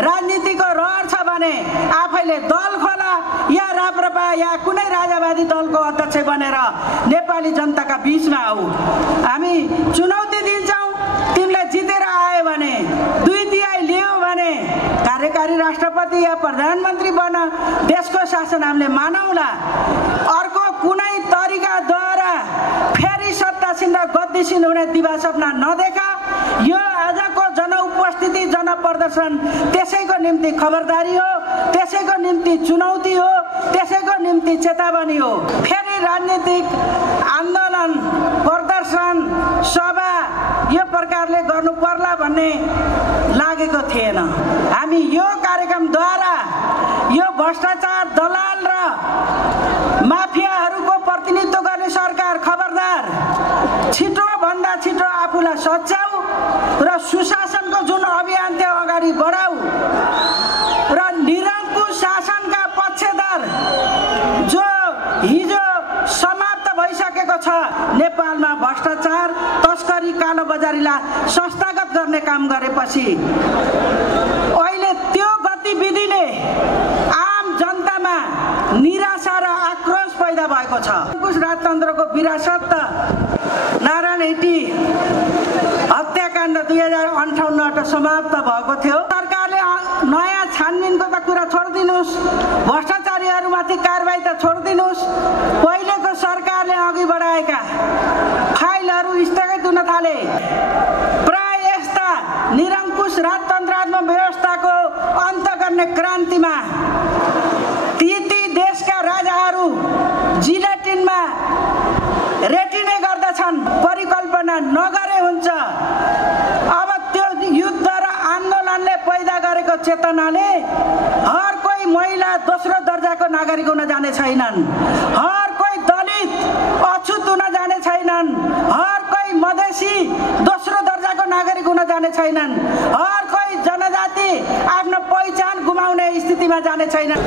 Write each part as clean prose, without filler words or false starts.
राजनीतिको रहर छ भने आफैले दल खोला या राप्रपा या कुनै राजावादी दलको अध्यक्ष बनेर नेपाली जनताका बीचमा आऊ। हामी चुनौती दिन्छौँ, तिमीले जितेर आयो भने 2/3 लियो भने कार्यकारी राष्ट्रपति या प्रधानमन्त्री बन, देशको शासन हामीले मानौला। अर्को कुनै तरिकाद्वारा फेरि सत्तासीन र गद्दीसीन हुने दिवा सपना नदेखा। यो आजको जनउपस्थिति जनप्रदर्शन त्यसैको निम्ति खबरदारी हो, त्यसैको निम्ति चुनौती हो, त्यसैको निम्ति चेतावनी हो। फेरि राजनीतिक आन्दोलन प्रदर्शन सभा यो प्रकारले गर्नु पर्ला भन्ने लागेको थिएन। हामी यो कार्यक्रमद्वारा यो भ्रष्टाचार दलाल र माफियाहरूको प्रतिनिधित्व गर्ने सरकार खबरदार, छिटो भन्दा छिटो आफूलाई सच्याऊ र सुशासनको जुन अभियान थियो अगाडि बढाऊ र निरङ्कुश शासनका पक्षधर जो हिजो समाप्त भइसकेको छ नेपालमा भ्रष्टाचार तस्करी कालोबजारीलाई संस्थागत गर्ने काम गरेपछि अहिले त्यो गतिविधिले आम जनतामा निराशा र आक्रोश पैदा भएको छ। अंकुश राजतन्त्रको विरासत त नारायण हिटी हत्याकाण्ड 2058 समाप्त भएको थियो। सरकारले नयाँ छानबिनको त कुरा छोडिदिनुस्, भ्रष्टाचारीहरूमाथि कारबाही त छोडिदिनुस्। पहिलेको सरकारले अघि बढाएका फाइलहरू स्थगित हुन थाले। प्राय यस्ता निरङ्कुश राजतन्त्रात्मक व्यवस्थाको अन्त गर्ने क्रान्तिमा ती देशका राजाहरू जिलेटिनमा रेटिने गर्दछन्, परिकल्पना नगरे हुन्छ। अब त्यो युद्ध र आन्दोलनले पैदा गरेको चेतनाले हर कोही महिला दोस्रो दर्जाको नागरिक हुन जाने छैनन्, हर कोही दलित अछुत हुन जाने छैनन्, हर कोही मधेसी दोस्रो दर्जाको नागरिक हुन जाने छैनन्, हर कोही जनजाति आफ्नो पहिचान गुमाउने स्थितिमा जाने छैनन्।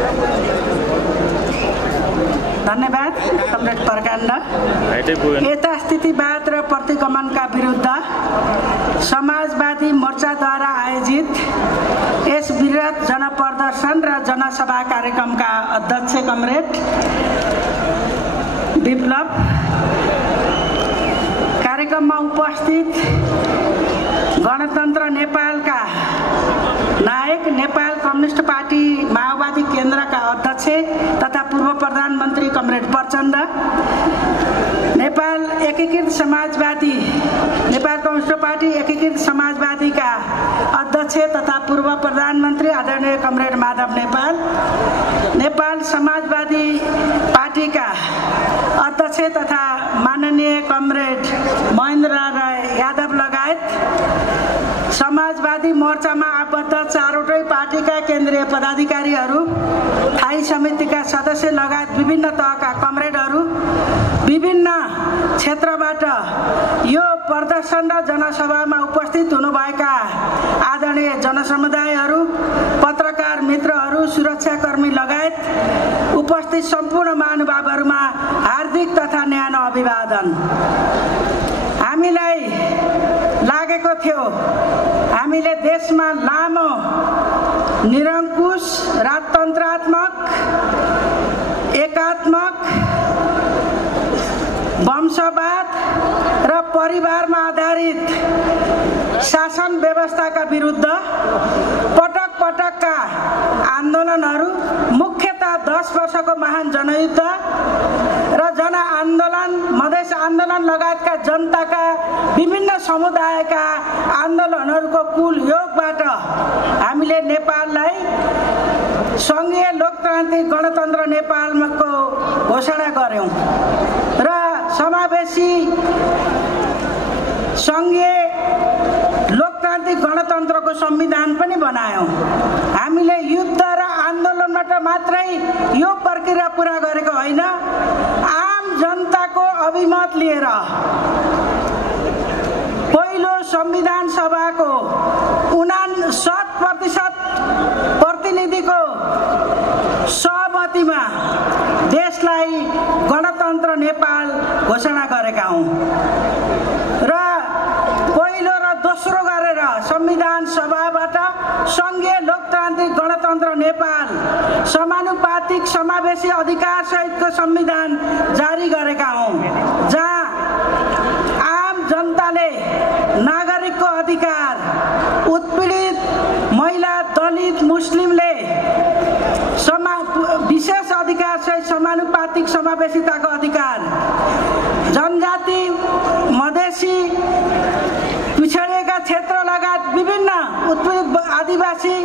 धन्यवाद कमरेड प्रकाण्ड। यथास्थितिवाद र प्रतिगमनका विरुद्ध समाजवादी मोर्चाद्वारा आयोजित यस वृहत जनप्रदर्शन र जनसभा कार्यक्रमका अध्यक्ष कमरेड विप्लव, कार्यक्रममा उपस्थित गणतन्त्र नेपालका नायक, नेपाल कम्युनिस्ट पार्टी माओवादी केन्द्रका अध्यक्ष तथा पूर्व प्रधानमन्त्री comrade Prachanda, Nepal communist party एकीकृत समाजवादीका अध्यक्ष तथा पूर्व प्रधानमन्त्री आदरणीय कमरेड माधव नेपाल, नेपाल समाजवादी पार्टीका अध्यक्ष तथा माननीय कमरेड महेन्द्र राय यादव लगायत समाजवादी मोर्चामा आबद्ध चारवटै पार्टीका केन्द्रीय पदाधिकारीहरू, स्थायी समितिका सदस्य लगायत विभिन्न तहका कमरेडहरू, विभिन्न क्षेत्रबाट यो प्रदर्शन र जनसभामा उपस्थित हुनुभएका आदरणीय जनसमुदायहरू, पत्रकार मित्रहरू, सुरक्षाकर्मी लगायत उपस्थित सम्पूर्ण महानुभावहरूमा हार्दिक तथा न्यानो अभिवादन। हामीलाई लागेको थियो हामीले देशमा लामो निरङ्कुश राजतन्त्रात्मक एकात्मक वंशवाद र परिवारमा आधारित शासन व्यवस्थाका विरुद्ध पटक पटकका आन्दोलनहरू, मुख्यतः 10 वर्षको महान जनयुद्ध र जनआन्दोलन, मधेस आन्दोलन लगायतका जनताका विभिन्न समुदायका आन्दोलनहरूको कुल योगबाट हामीले नेपाललाई सङ्घीय लोकतान्त्रिक गणतन्त्र नेपालको घोषणा गर्यौं र समावेशी सङ्घीय लोकतान्त्रिक गणतन्त्रको संविधान पनि बनायौं। हामीले युद्ध र आन्दोलनबाट मात्रै यो प्रक्रिया पूरा गरेको होइन, आम जनताको अभिमत लिएर पहिलो संविधान सभाको 59% प्रतिनिधिको सहमतिमा देशलाई गणतन्त्र नेपाल घोषणा गरेका हौं र पहिलो र दोस्रो गरेर संविधान सभाबाट संघीय लोकतान्त्रिक गणतन्त्र नेपाल समानुपातिक समावेशी अधिकार सहितको संविधान जारी गरेका हौं, जहाँ आम जनताले नागरिकको अधिकार, उत्पीडित महिला, दलित, मुस्लिमले विशेष अधिकार सहित समानुपातिक समावेशिताको अधिकार, जनजाति, मधेसी, पिछडिएका क्षेत्र लगायत विभिन्न उत्पीडित आदिवासी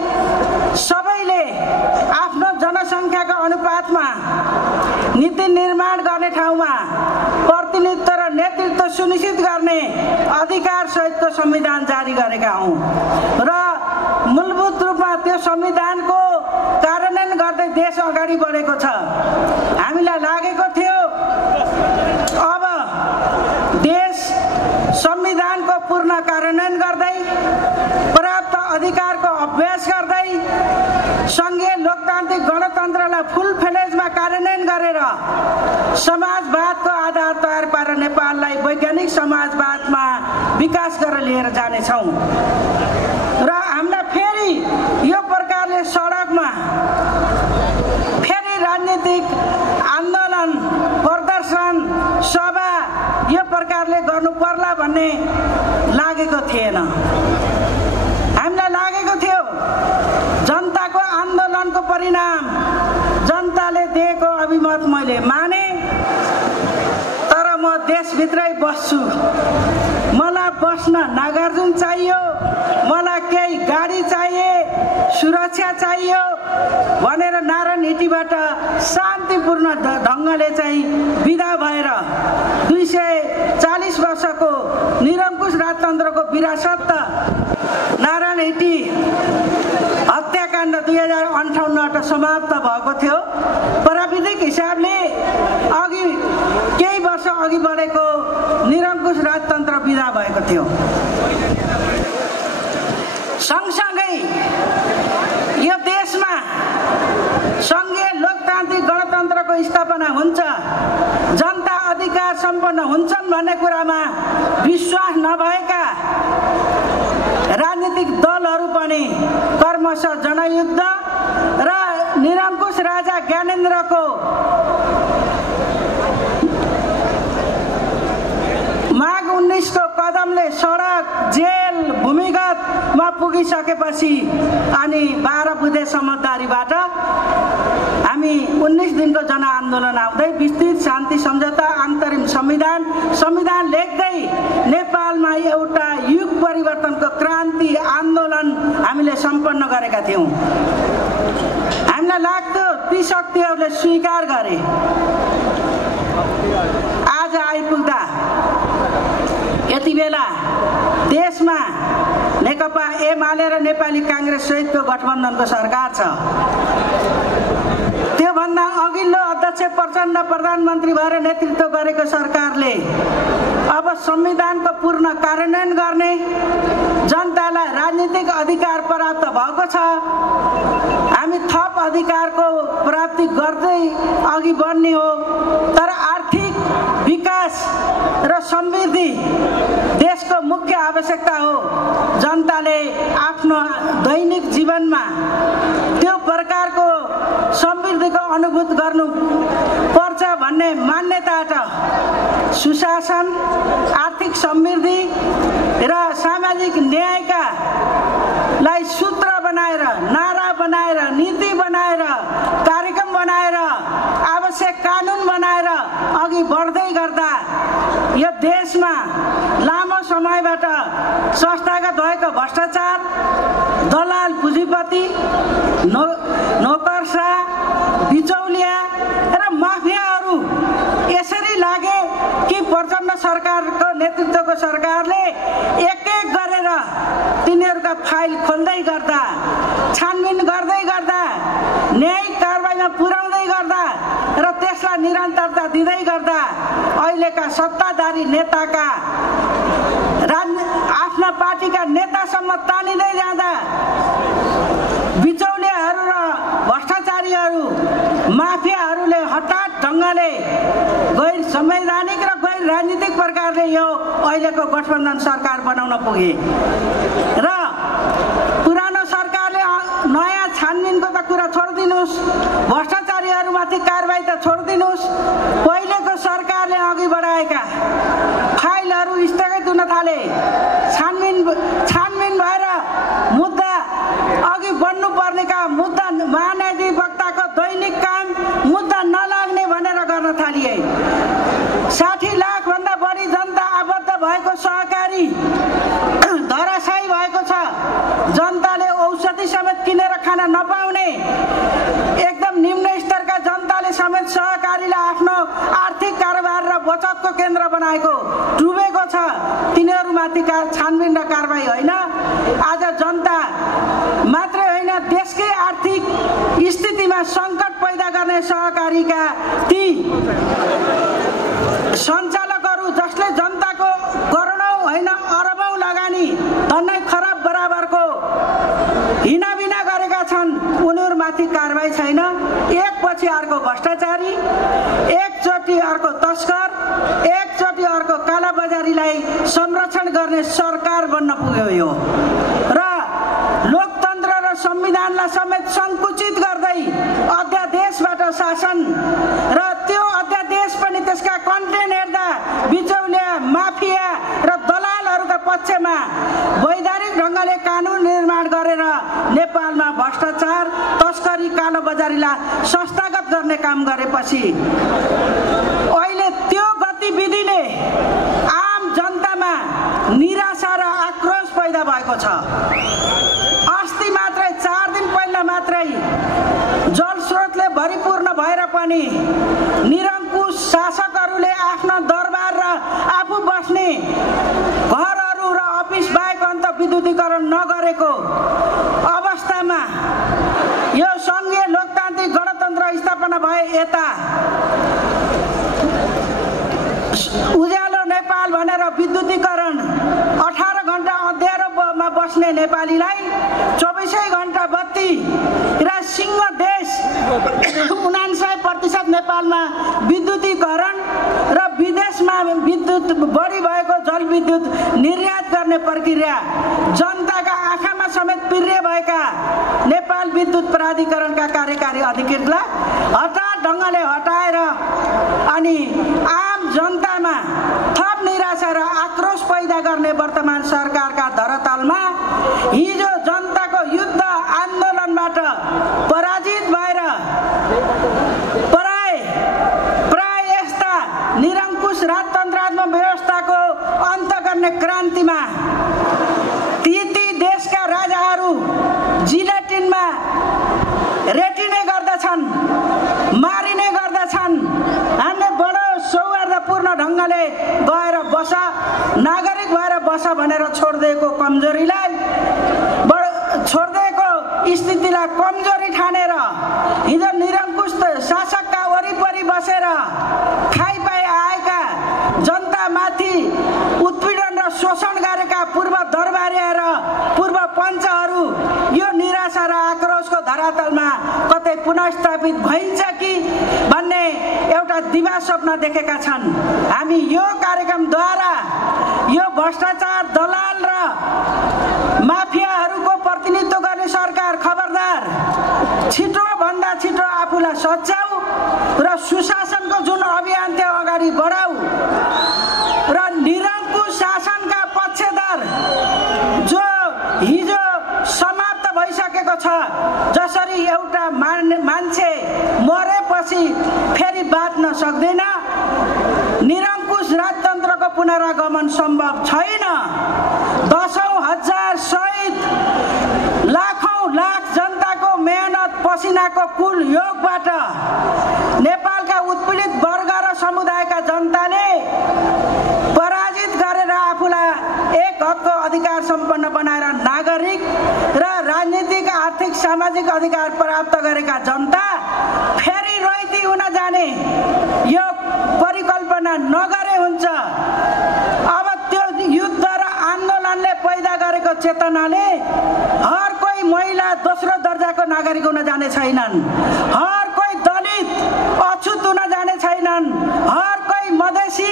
सबैले आफ्नो जनसङ्ख्याको अनुपातमा नीति निर्माण गर्ने ठाउँमा प्रतिनिधित्व र नेतृत्व सुनिश्चित गर्ने अधिकार सहितको संविधान जारी गरेका हौं र मूलभूत रूपमा त्यो संविधानको कार्यान्वयन गर्दै देश अगाडि बढेको छ। हामीलाई लागेको थियो अब देश संविधानको पूर्ण कार्यान्वयन गर्दै पर्याप्त अधिकारको अभ्यास गर्दै संघीय लोकतान्त्रिक गणतन्त्रलाई फुल फ्लेजमा कार्यान्वयन गरेर समाजवादको आधार तयार पारेर नेपाललाई वैज्ञानिक समाजवादमा विकास गरेर लिएर जानेछौँ र हामीलाई फेरि यो प्रकारले सडकमा फेरि राजनीतिक आन्दोलन, प्रदर्शन, सभा यो प्रकारले गर्नु पर्ला भन्ने लागेको थिएन। हामीलाई लागेको थियो जनताको आन्दोलनको परिणाम जनताले दिएको अभिमत मैले माने, तर म देशभित्रै बस्छु, मलाई बस्न नागार्जुन चाहियो, मलाई केही गाडी चाहिए, सुरक्षा चाहियो भनेर नारायण हिटीबाट शान्तिपूर्ण ढङ्गले चाहिँ विदा भएर 240 वर्षको निरङ्कुश राजतन्त्रको विरासत नारायण हिटी हत्याकाण्ड 2058 समाप्त भएको थियो। प्राविधिक हिसाबले अघि केही वर्ष अघि बढेको निरङ्कुश राजतन्त्र विदा भएको थियो। सँगसँगै यो देशमा संघीय लोकतान्त्रिक गणतन्त्रको स्थापना हुन्छ, जनता अधिकार सम्पन्न हुन्छन् भन्ने कुरामा विश्वास नभएका राजनीतिक दलहरू पनि कर्मशः जनयुद्ध र निरङ्कुश राजा ज्ञानेन्द्रको माघ 19 को कदमले सडक, जेल, भूमिगतमा पुगिसकेपछि अनि 12 बुँदे समझदारीबाट हामी 19 दिनको जनआन्दोलन आउँदै विस्तृत शान्ति सम्झौता, अन्तरिम संविधान लेख्दै नेपालमा एउटा युग परिवर्तनको क्रान्ति आन्दोलन हामीले सम्पन्न गरेका थियौँ। हामीलाई लाग्थ्यो ती शक्तिहरूले स्वीकार गरे। आज आइपुग्दा यति बेला देशमा नेकपा एमाले र नेपाली काङ्ग्रेस सहितको गठबन्धनको सरकार छ। त्योभन्दा अघिल्लो अध्यक्ष प्रचण्ड प्रधानमन्त्री भएर नेतृत्व गरेको सरकारले अब संविधानको पूर्ण कार्यान्वयन गर्ने, जनतालाई राजनीतिक अधिकार प्राप्त भएको छ, हामी थप अधिकारको प्राप्ति गर्दै अघि बढ्ने हो। तर आर्थिक विकास र समृद्धि देशको मुख्य आवश्यकता हो। जनताले आफ्नो दैनिक जीवनमा त्यो प्रकारको समृद्धिको अनुभूति गर्नु पर्छ भन्ने मान्यताबाट सुशासन, आर्थिक समृद्धि र सामाजिक न्यायका लाई सूत्र बनाएर, नारा बनाएर, नीति बनाएर, कार्यक्रम बनाएर, आवश्यक कानुन बनाएर अघि बढ्दै गर्दा यो देशमा लामो समयबाट संस्थागत भएको भ्रष्टाचार, दलाल पुँजीपति, नोकरशाह, बिचौलिया र माफियाहरू यसरी लागे कि प्रचण्ड सरकारको नेतृत्वको सरकारले एक एक गरेर तिनीहरूका फाइल खोल्दै गर्दा, छानबिन गर्दै गर्दा, न्यायिक कारबाहीमा पुर्याउँदै गर्दा र त्यसलाई निरन्तरता दिँदै गर्दा अहिलेका सत्ताधारी नेताका आफ्ना पार्टीका नेतासम्म तानिँदै जाँदा बिचौलियाहरू र भ्रष्टाचारीहरू, माफियाहरूले हठात ढङ्गले गैर संवैधानिक र राजनीतिक प्रकारले यो अहिलेको गठबन्धन सरकार बनाउन पुगे र पुरानो सरकारले नयाँ छानबिनको त कुरा छोडिदिनुस्, भ्रष्टाचारीहरूमाथि कारबाही त छोडिदिनुस्, पहिलेको सरकारले अघि बढाएका फाइलहरू स्थगित हुन थाले। छानबिन भएर मुद्दा अघि बढ्नुपर्नेका मुद्दा महाधिवक्ताको दैनिक काम मुद्दा नलाग्ने भनेर गर्न थालिए। 60 लाखभन्दा बढी जनता आबद्ध भएको सहकारी धराशायी भएको छ। जनताले औषधि समेत किनेर खान नपाउने, एकदम निम्न स्तरका जनताले समेत सहकारीलाई आफ्नो आर्थिक कारोबार र बचतको केन्द्र बनाएको डुबेको छ। तिनीहरूमाथि छानबिन र कारबाही होइन, आज जनता मात्रै होइन देशकै आर्थिक स्थितिमा सङ्कट पैदा गर्ने सहकारीका ती सञ्चालकहरू जसले जनताको करोडौँ होइन अरबौँ लगानी धनै खराब बराबरको हिनाबिना गरेका छन्, उनीहरूमाथि कारबाही छैन। एकपछि अर्को भ्रष्टाचारी, एकचोटि अर्को तस्कर, एकचोटि अर्को कालाबजारीलाई संरक्षण गर्ने सरकार बन्न पुग्यो यो। र लोकतन्त्र र संविधानलाई समेत सङ्कुचित गर्दै अध्यादेशबाट शासन र त्यो अध्यादेश पनि त्यसका कन्टेन्ट हेर्दा बिचौलिया, माफिया र दलालहरूका पक्षमा वैधानिक ढङ्गले कानुन निर्माण गरेर नेपालमा भ्रष्टाचार, तस्करी, कालोबजारीलाई संस्थागत गर्ने काम गरेपछि अहिले त्यो गतिविधिले आम जनतामा निराशा र आक्रोश पैदा भएको छ। अस्ति मात्रै 4 दिन पहिला मात्रै जलस्रोतले भरिपूर्ण भएर पनि निरङ्कुश शासकहरूले आफ्नो दरबार र आफू बस्ने घरहरू र अफिस बाहेक अन्त विद्युतीकरण नगरेको अवस्थामा यो सङ्घीय लोकतान्त्रिक गणतन्त्र स्थापना भए यता उज्यालो नेपाल भनेर विद्युतीकरण 18 घण्टा अँध्यारोमा बस्ने नेपालीलाई 24 घण्टा बत्ती र सिंह देश 99% नेपालमा विद्युतीकरण र विदेशमा विद्युत बढी भएको जलविद्युत निर्यात गर्ने प्रक्रिया जनताका आँखामा समेत पिर्य भएका नेपाल विद्युत प्राधिकरणका कार्यकारी अधिकृतलाई हठात ढङ्गले हटाएर अनि आम जनतामा थप निराशा र आक्रोश पैदा गर्ने वर्तमान सरकारका धरातलमा हिजो जनताको युद्ध आन्दोलनबाट पराजित भएर प्राय यस्ता निरङ्कुश राजतन्त्रात्मक व्यवस्थाको अन्त गर्ने क्रान्तिमा ती देशका राजाहरू जिलेटिनमा रेटिने गर्दछन्, मारिने गर्दछन्। हामीले बडो सौहार्दपूर्ण ढङ्गले गएर बस, नागरिक भएर बस भनेर छोडिदिएको कमजोरीलाई, छोडिदिएको स्थितिलाई कमजोरी ठानेर हिजो निरङ्कुश शासकका वरिपरि बसेर खाइपाइ आएका जनतामाथि उत्पीडन र शोषण गरेका पूर्व दरबारी र पूर्व पञ्चहरू यो निराशा र आक्रोशको धरातलमा कतै पुनर्स्थापित भइन्छ कि भन्ने एउटा दिवा स्वप्न देखेका छन्। हामी यो कार्यक्रमद्वारा यो भ्रष्टाचार, दलाल र माफियाहरूको प्रतिनिधित्व गर्ने सरकार खबरदार, छिटो भन्दा छिटो आफूलाई सच्याऊ र सुशासनको जुन अभियान त्यो अगाडि बढाऊ र निरङ्कुश शासनका पक्षधर जो हिजो समाप्त भइसकेको छ, जसरी एउटा मान्छे मरेपछि फेरि बाँच्न सक्दैन, निरङ्कुश राजतन्त्रको पुनरागमन सम्भव छैन। दशौं हजार शहीद, लाखौं लाख जनताको मेहनत पसिनाको कुल योगबाट नेपालका उत्पीडित वर्ग र समुदायका जनताले पराजित गरेर आफूलाई एक हकको अधिकार सम्पन्न बनाएर नागरिक र राजनीतिक, आर्थिक, सामाजिक अधिकार प्राप्त गरेका जनता फेरि रैती हुन जाने यो परिकल्पना नगरे हुन्छ। अब त्यो युद्ध र आन्दोलनले पैदा गरेको चेतनाले हर कोही महिला दोस्रो दर्जाको नागरिक हुन जाने छैनन्, हर कोही दलित अछुत हुन जाने छैनन्, हर कोही मधेसी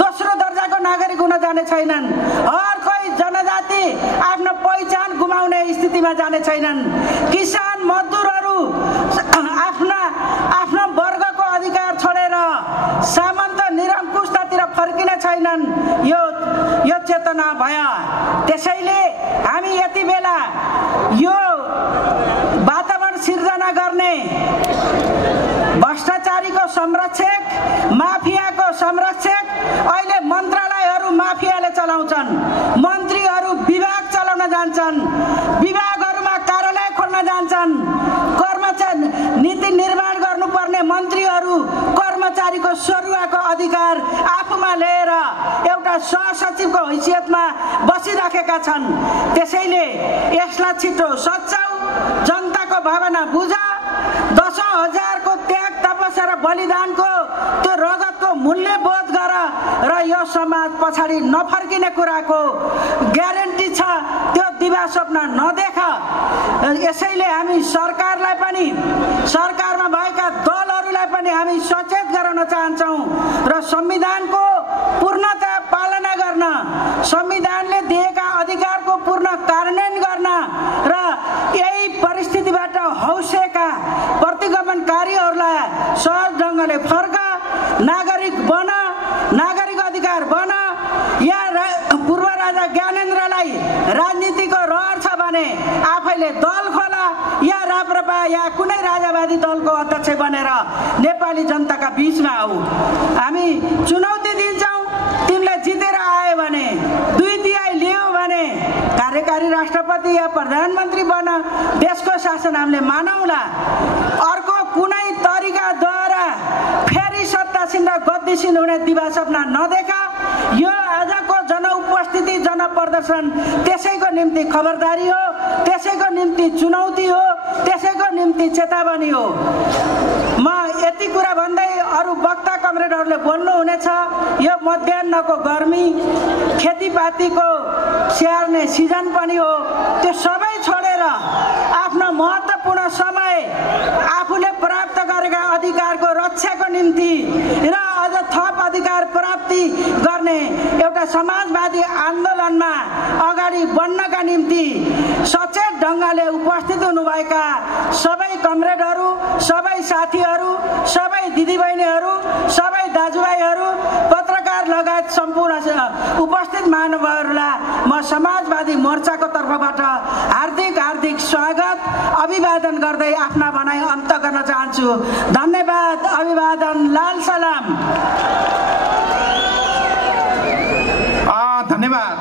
दोस्रो दर्जाको नागरिक हुन जाने छैनन्। हर कोही जनजाति आफ्नो पहिचान गुमाउने स्थितिमा जाने छैनन्। किसान मजदुरहरू आफ्ना वर्गको अधिकार छोडेर सामन्त निरङ्कुशतातिर फर्किन छैनन्। यो चेतना भयो। त्यसैले हामी यति बेला यो वातावरण सिर्जना गर्ने भ्रष्टाचारीको संरक्षक, माफियाको संरक्षक, अहिले मन्त्रालयहरू माफियाले चलाउँछन्। मन्त्रीहरू विभाग चलाउन जान्छन्, विभागहरूमा कार्यालय खोल्न जान्छन्। कर्मचारी नीति निर्माण गर्नुपर्ने मन्त्रीहरू कर्मचारीको सरुवाको अधिकार आफूमा लिएर एउटा सहसचिवको हैसियतमा बसिराखेका छन्। त्यसैले यसलाई छिटो सच्याऊ, जनताको भावना बुझ। 10,000को त्याग तपस्या र बलिदानको त्यो रगतको मूल्य बोध गर र यो समाज पछाडि नफर्किने कुराको ग्यारेन्टी छ। त्यो दिवा स्वप्न नदेख। यसैले हामी सरकारलाई पनि, सरकारमा भएका दलहरूलाई पनि हामी सचेत गराउन चाहन्छौँ र संविधानको पूर्णता पालना गर्न, संविधानले दिएका अधिकारको पूर्ण कार्यान्वयन गर्न र यही परिस्थितिबाट हौसेका प्रतिगमनकारीहरूलाई सहज ढङ्गले फर्क, नागरिक बन, नागरिक अधिकार बन। या पूर्व राजा ज्ञानेन्द्रलाई राजनीतिको रहर छ भने आफैले दल खोला या राप्रपा या कुनै राजावादी दलको अध्यक्ष बनेर नेपाली जनताका बीचमा आऊ। हामी चुनौती दिन्छौँ, तिमीले जितेर आयो भने, 2 तिहाई लियो भने कार्यकारी राष्ट्रपति या प्रधानमन्त्री बन, देशको शासन हामीले मानौला। अर्को कुनै तरिकाद्वारा फेरि सत्तासीन र गद्दीसीन हुने दिवा सपना नदेख। यो आजको जनउपस्थिति, जनप्रदर्शन त्यसैको निम्ति खबरदारी हो, त्यसैको निम्ति चुनौती हो, त्यसैको निम्ति चेतावनी हो। म यति कुरा भन्दै अरू वक्ता कमरेडहरूले बोल्नुहुनेछ। यो मध्याहको गर्मी, खेतीपातीको स्याहार्ने सिजन पनि हो। त्यो सबै छोडेर आफ्नो महत्त्वपूर्ण समय आफूले प्राप्त गरेका अधिकारको रक्षाको निम्ति र अझ थप अधिकार प्राप्ति गर्ने एउटा समाजवादी आन्दोलनमा अगाडि बढ्नका निम्ति सचेत ढङ्गले उपस्थित हुनुभएका सबै कमरेडहरू, सबै साथीहरू, सबै दिदीबहिनीहरू, सबै दाजुभाइहरू, पत्रकार लगायत सम्पूर्ण उपस्थित महानुभावहरूलाई म समाजवादी मोर्चाको तर्फबाट हार्दिक हार्दिक स्वागत, अभिवादन गर्दै आफ्ना भनाइ अन्त गर्न चाहन्छु। धन्यवाद, अभिवादन, लाल सलाम। धन्यवाद।